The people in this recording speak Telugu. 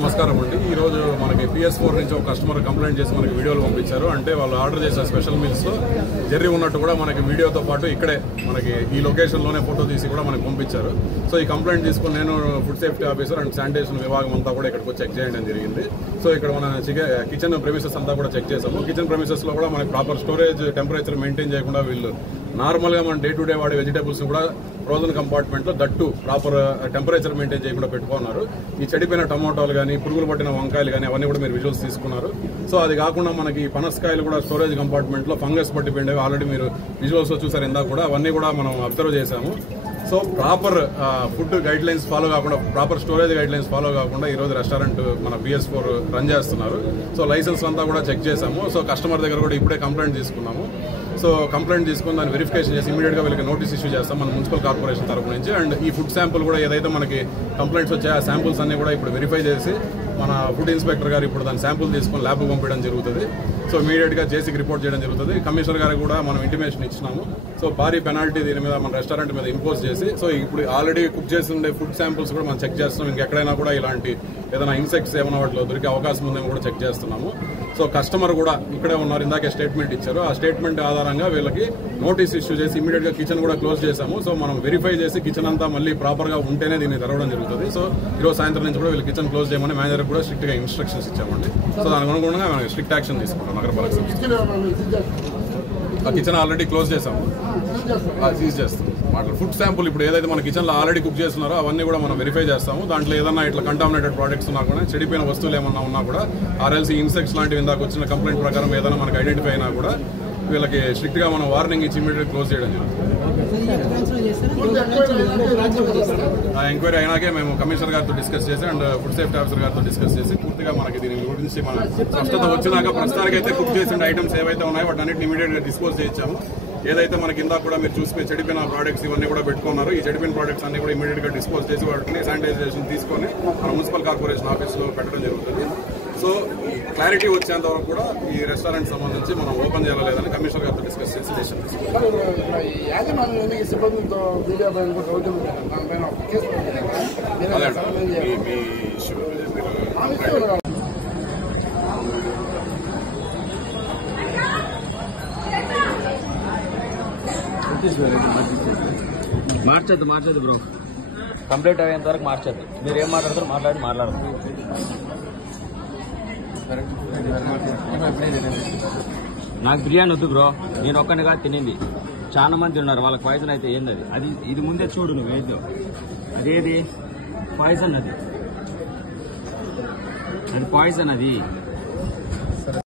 నమస్కారం అండి. ఈ రోజు మనకి PS4 నుంచి ఒక కస్టమర్ కంప్లైంట్ చేసి మనకి వీడియోలు పంపించారు. అంటే వాళ్ళు ఆర్డర్ చేసిన స్పెషల్ మీల్స్ లో జెర్రీ ఉన్నట్టు కూడా మనకి వీడియోతో పాటు ఇక్కడే మనకి ఈ లొకేషన్ లోనే ఫోటో తీసి కూడా మనకి పంపించారు. సో ఈ కంప్లైంట్ తీసుకుని నేను food safety officer and sanitation విభాగం అంతా కూడా ఇక్కడికి చెక్ చేయడం జరిగింది. సో ఇక్కడ మన కిచెన్ ప్రెమిసెస్ అంతా కూడా చెక్ చేసాము. కిచెన్ ప్రెమిసెస్ లో కూడా మనకి ప్రాపర్ స్టోరేజ్ టెంపరేచర్ మెయింటైన్ చేయకుండా వీళ్ళు నార్మల్ గా మన డే టు డే వాడే వెజిటేబుల్స్ కూడా ఫ్రోజన్ కంపార్ట్మెంట్ లో దట్టు ప్రాపర్ టెంపరేచర్ మెయింటైన్ చేయకుండా పెట్టుకున్నారు. ఈ చెడిపోయిన టమోటాలు కానీ పురుగులు పట్టిన వంకాయలు కానీ అవన్నీ కూడా మీరు విజువల్స్ తీసుకున్నారు. సో అది కాకుండా మనకి పనసకాయలు కూడా స్టోరేజ్ కంపార్ట్మెంట్ లో ఫంగస్ పట్టిపోయిండేవి ఆల్రెడీ మీరు విజువల్స్ చూసారు ఇందాక కూడా. అవన్నీ కూడా మనం అబ్జర్వ్ చేశాము. So proper food guidelines follow కాకుండా proper storage guidelines follow కాకుండా ఈ రోజు రెస్టారెంట్ మన PS4 రన్ చేస్తున్నారు. సో లైసెన్స్ అంతా కూడా చెక్ చేశాము. సో కస్టమర్ దగ్గర కూడా ఇప్పుడే కంప్లైంట్ తీసుకున్నాము. సో కంప్లైంట్ తీసుకుని దాన్ని వెరిఫికేషన్ చేసి ఇమీడియట్ గా వీళ్ళకి నోటీస్ ఇష్యూ చేస్తాం మన మున్సిపల్ కార్పొరేషన్ తరఫు నుంచి. అండ్ ఈ ఫుడ్ శాంపుల్ కూడా ఏదైతే మనకి కంప్లైంట్స్ వచ్చాయో ఆ శాంపుల్స్ అన్ని కూడా ఇప్పుడు వెరిఫై చేసి మన ఫుడ్ ఇన్స్పెక్టర్ గారు ఇప్పుడు దాని శాంపుల్ తీసుకొని ల్యాబ్కు పంపించడం జరుగుతుంది. సో ఇమీడియట్ గా జేసీకి రిపోర్ట్ చేయడం జరుగుతుంది. కమిషనర్ గారికి కూడా మనం ఇంటిమేషన్ ఇచ్చినాము. సో భారీ పెనాల్టీ దీని మీద మన రెస్టారెంట్ మీద ఇంపోజ్ చేసి సో ఇప్పుడు ఆల్రెడీ కుక్ చేసి ఉండే ఫుడ్ శాంపుల్స్ కూడా మనం చెక్ చేస్తున్నాం. ఇంకెక్కడైనా కూడా ఇలాంటి ఏదైనా ఇన్సెక్ట్స్ ఏమైనా వాటిలో దొరికే అవకాశం ఉందేమో కూడా చెక్ చేస్తున్నాము. సో కస్టమర్ కూడా ఇక్కడే ఉన్నారు, ఇందాకే స్టేట్మెంట్ ఇచ్చారు. ఆ స్టేట్మెంట్ ఆధారంగా వీళ్ళకి నోటీస్ ఇష్యూ చేసి ఇమీడియట్ గా కిచెన్ కూడా క్లోజ్ చేశాము. సో మనం వెరిఫై చేసి కిచెన్ అంతా మళ్ళీ ప్రాపర్ గా ఉంటేనే దీన్ని తెరవడం జరుగుతుంది. సో ఈరోజు సాయంత్రం నుంచి కూడా వీళ్ళు కిచెన్ క్లోజ్ చేయమని మేనేజర్ కూడా స్ట్రిక్ట్ గా ఇన్స్ట్రక్షన్స్ ఇచ్చామండి. సో దానికి అనుగుణంగా మనం స్ట్రిక్ట్ యాక్షన్ తీసుకుంటాం. నగరపాలక సంస్థ ఆ కిచెన్ ఆల్రెడీ క్లోజ్ చేసాము, సీజ్ చేస్తాం. ఫుడ్ శాంపుల్ ఇప్పుడు ఏదైతే మన కిచెన్ లో ఆల్రెడీ కుక్ చేస్తున్నారో అవన్నీ కూడా మనం వెరిఫై చేస్తాము. దాంట్లో ఏదన్నా ఇట్లా కంటామినేటెడ్ ప్రోడక్ట్స్ ఉన్నా కూడా చెడిపోయిన వస్తువులు ఏమన్నా ఉన్నా కూడా ఆర్ఎల్సీ ఇన్సెక్ట్స్ లాంటివి ఇందాక వచ్చిన కంప్లైంట్ ప్రకారం ఏదైనా మనకు ఐడెంటిఫై అయినా కూడా వీళ్ళకి స్ట్రిక్ట్ గా మనం వార్నింగ్ ఇచ్చి ఇమీడియట్ క్లోజ్ చేయడం జరుగుతుంది. ఆ ఎంక్వైరీ అయినాకే మేము కమిషనర్ గారితో డిస్కస్ చేసి అండ్ ఫుడ్ సేఫ్టీ ఆఫీసర్ గారితో డిస్కస్ చేసి పూర్తిగా మనకి దీని గురించి మన స్పష్టత వచ్చినాక ప్రస్తుతానికి అయితే కుక్ చేసిన ఐటమ్స్ ఏవైతే ఉన్నాయో వాటి అన్నింటిని ఇమీడియట్ గా డిస్పోజ్ చేయించాము. ఏదైతే మనకి కింద కూడా మీరు చూసి చెడిపోయిన ప్రోడక్ట్స్ ఇవన్నీ కూడా పెట్టుకున్నారు. ఈ చెడిపోయిన ప్రోడక్ట్స్ అన్ని కూడా ఇమీడియట్ గా డిస్పోజ్ చేసి వాటిని శానిటైజేషన్ తీసుకొని మన మున్సిపల్ కార్పొరేషన్ ఆఫీస్ లో పెట్టడం జరుగుతుంది. సో క్లారిటీ వచ్చేంత వరకు కూడా ఈ రెస్టారెంట్ సంబంధించి మనం ఓపెన్ చేయలేదని కమిషనర్ గారితో డిస్కస్ చేసి డెసిషన్ తీసుకున్నాం. మార్చద్దు బ్రో, కంప్లీట్ అయ్యేంత వరకు మార్చద్దు. మీరు ఏం మాట్లాడతారో మాట్లాడదు. నాకు బిర్యానీ వద్దు బ్రో, నేను ఒక్కనిగా తినింది. చాలా మంది ఉన్నారు, వాళ్ళకి పాయిజన్ అయితే ఏంది అది ఇది ముందే చూడు నువ్వు ఏదో అదేది పాయిజన్ అది పాయిజన్ అది